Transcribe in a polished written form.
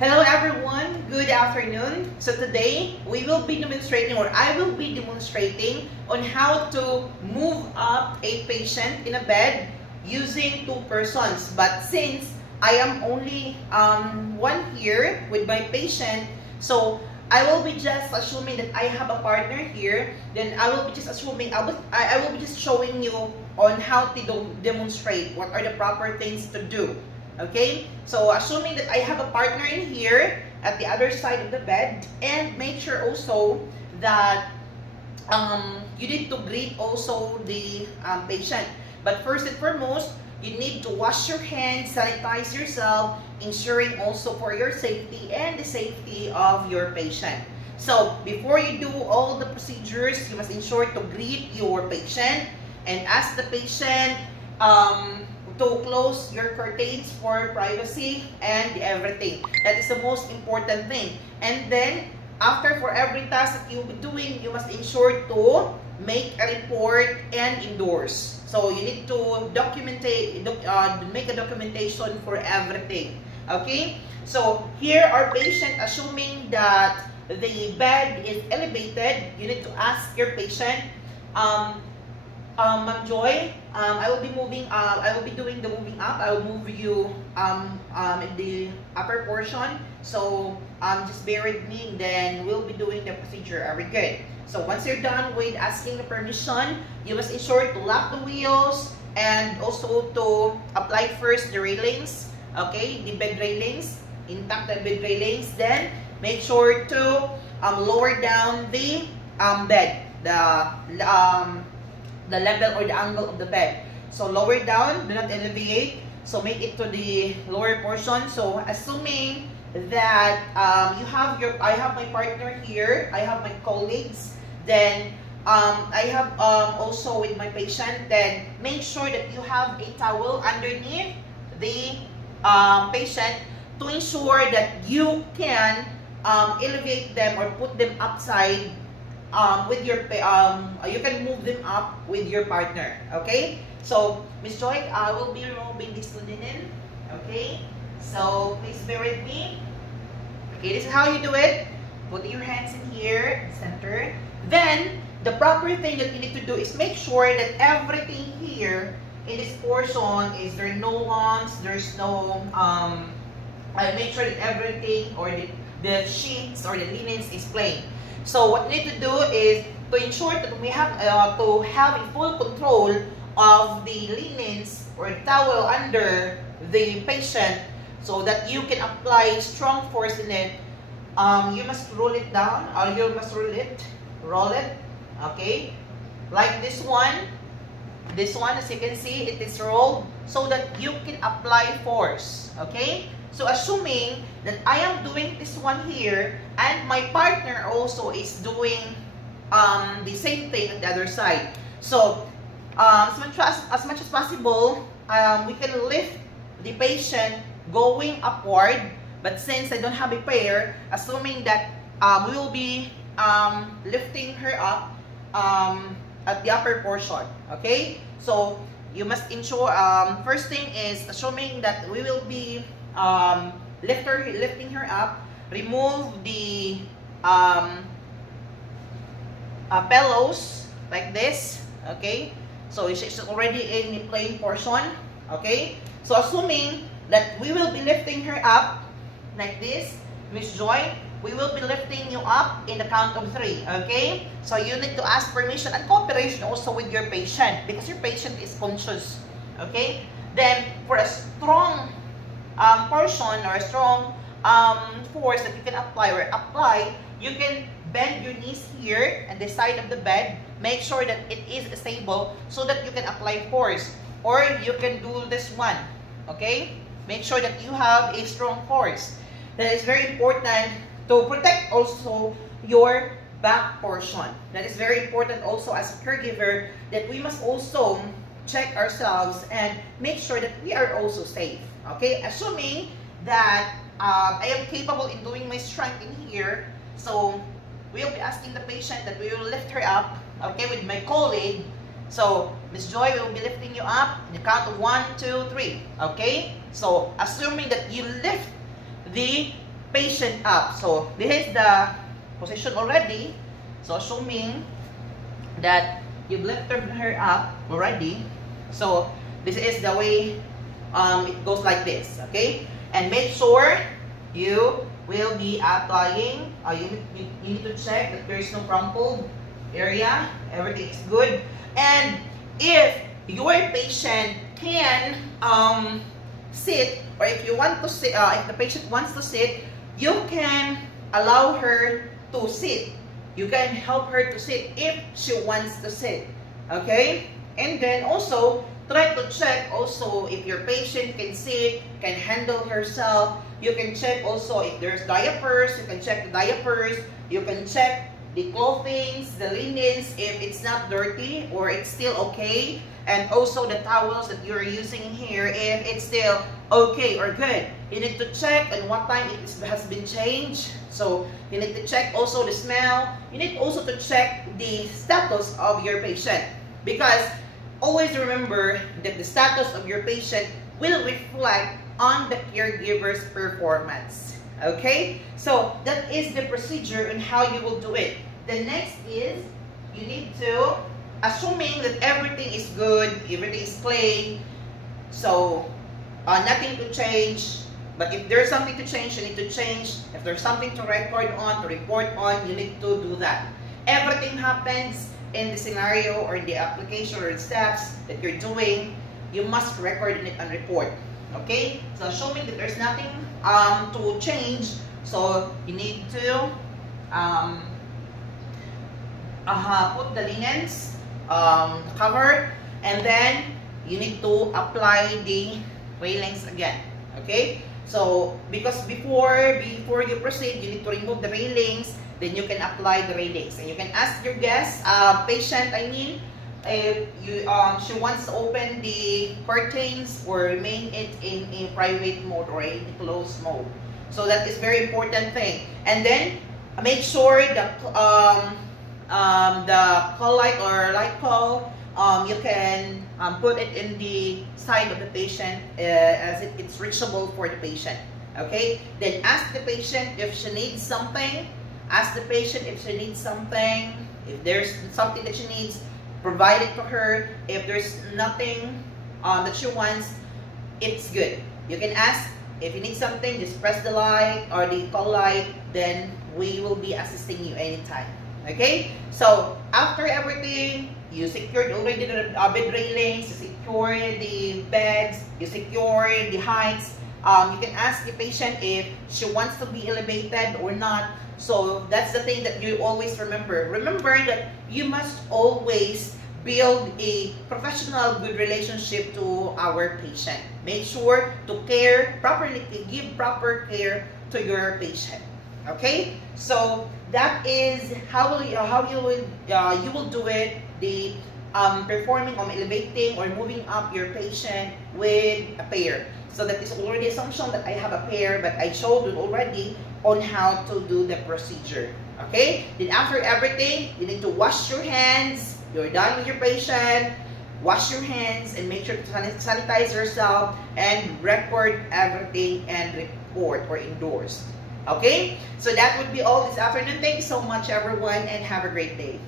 Hello everyone, good afternoon. So today we will be demonstrating, or I will be demonstrating on how to move up a patient in a bed using two persons. But since I am only one here with my patient, so I will be just assuming that I have a partner here. Then I will be just assuming, I will be just showing you on how to demonstrate what are the proper things to do. Okay, so assuming that I have a partner in here at the other side of the bed, and make sure also that you need to greet also the patient. But first and foremost, you need to wash your hands, sanitize yourself, ensuring also for your safety and the safety of your patient. So before you do all the procedures, you must ensure to greet your patient and ask the patient to close your curtains for privacy and everything. That is the most important thing. And then, after for every task that you'll be doing, you must ensure to make a report and endorse. So you need to make a documentation for everything. Okay? So here our patient, assuming that the bed is elevated, you need to ask your patient, Ma'am Joy, I will be moving up. I will be doing the moving up. I will move you in the upper portion. So just bear with me, and then we'll be doing the procedure. Are we good? So once you're done with asking the permission, you must ensure to lock the wheels and also to apply first the railings. Okay, the bed railings, intact the bed railings. Then make sure to lower down the bed, the level or the angle of the bed. So lower down, do not elevate. So make it to the lower portion. So assuming that I have my partner here, I have my colleagues, then I have also with my patient, then make sure that you have a towel underneath the patient to ensure that you can elevate them or put them upside with your you can move them up with your partner. Okay, so Miss Joy, I will be removing this linen. Okay, so please bear with me. Okay, this is how you do it. Put your hands in here, center. Then the proper thing that you need to do is make sure that everything here in this portion is there no lumps, there's no I make sure that everything or the sheets or the linens is plain. So what you need to do is to ensure that we have to have a full control of the linens or towel under the patient, so that you can apply strong force in it. You must roll it down, or you must roll it. Okay, like this one. This one, as you can see, it is rolled so that you can apply force. Okay. So assuming that I am doing this one here, and my partner also is doing the same thing on the other side. So as much as possible, we can lift the patient going upward. But since I don't have a pair, assuming that we will be lifting her up at the upper portion. Okay, so you must ensure, first thing is assuming that we will be lifting her up, remove the pillows like this. Okay, so she's already in the plain portion. Okay, so assuming that we will be lifting her up like this, Miss Joy, we will be lifting you up in the count of 3. Okay, so you need to ask permission and cooperation also with your patient, because your patient is conscious. Okay, then for a strong portion or a strong force that you can apply, you can bend your knees here at the side of the bed. Make sure that it is stable so that you can apply force, or you can do this one. Okay, make sure that you have a strong force. That is very important to protect also your back portion. That is very important also as a caregiver, that we must also check ourselves and make sure that we are also safe. Okay, assuming that I am capable in doing my strength in here, so we'll be asking the patient that we will lift her up. Okay, with my colleague. So Miss Joy will be lifting you up in the count of 1, 2, 3. Okay, so assuming that you lift the patient up. So this is the position already. So assuming that you've lifted her up already, so this is the way it goes like this, okay? And make sure you will be applying, you need to check that there is no crumpled area, everything is good. And if your patient can sit, or if you want to sit, if the patient wants to sit, you can allow her to sit. You can help her to sit if she wants to sit, okay? And then also, try to check also if your patient can sit, can handle herself. You can check also if there's diapers, you can check the diapers. You can check the clothing, the linens, if it's not dirty or it's still okay. And also the towels that you're using here, if it's still okay or good. You need to check on what time it has been changed. So you need to check also the smell. You need also to check the status of your patient, because always remember that the status of your patient will reflect on the caregiver's performance. Okay? So that is the procedure and how you will do it. The next is you need to, assuming that everything is good, everything is clean, so nothing to change. But if there's something to change, you need to change. If there's something to record on, to report on, you need to do that. Everything happens in the scenario or in the application or the steps that you're doing, you must record it and report. Okay? So assuming that there's nothing to change, so you need to put the linens, cover, and then you need to apply the railings again. Okay? So because before you proceed, you need to remove the railings, then you can apply the railings. And you can ask your guest, patient, I mean, if you, she wants to open the curtains or remain it in a private mode or in a closed mode. So that is very important thing. And then make sure that the call light or light call, you can put it in the side of the patient as it's reachable for the patient. Okay? Then ask the patient if she needs something. Ask the patient if she needs something. If there's something that she needs, provide it to her. If there's nothing that she wants, it's good. You can ask if you need something, just press the light or the call light, then we will be assisting you anytime. Okay? So after everything, you secured already the bed railings, you secured the beds, you secured the heights. You can ask the patient if she wants to be elevated or not. So that's the thing that you always remember. Remember that you must always build a professional, good relationship to our patient. Make sure to care properly, to give proper care to your patient. Okay, so that is how you will do it. The performing or elevating or moving up your patient with a pair. So that is already assumption that I have a pair, but I showed you already on how to do the procedure. Okay, then after everything, you need to wash your hands. You're done with your patient. Wash your hands and make sure to sanitize yourself and record everything and report or endorse. Okay, so that would be all this afternoon. Thank you so much, everyone, and have a great day.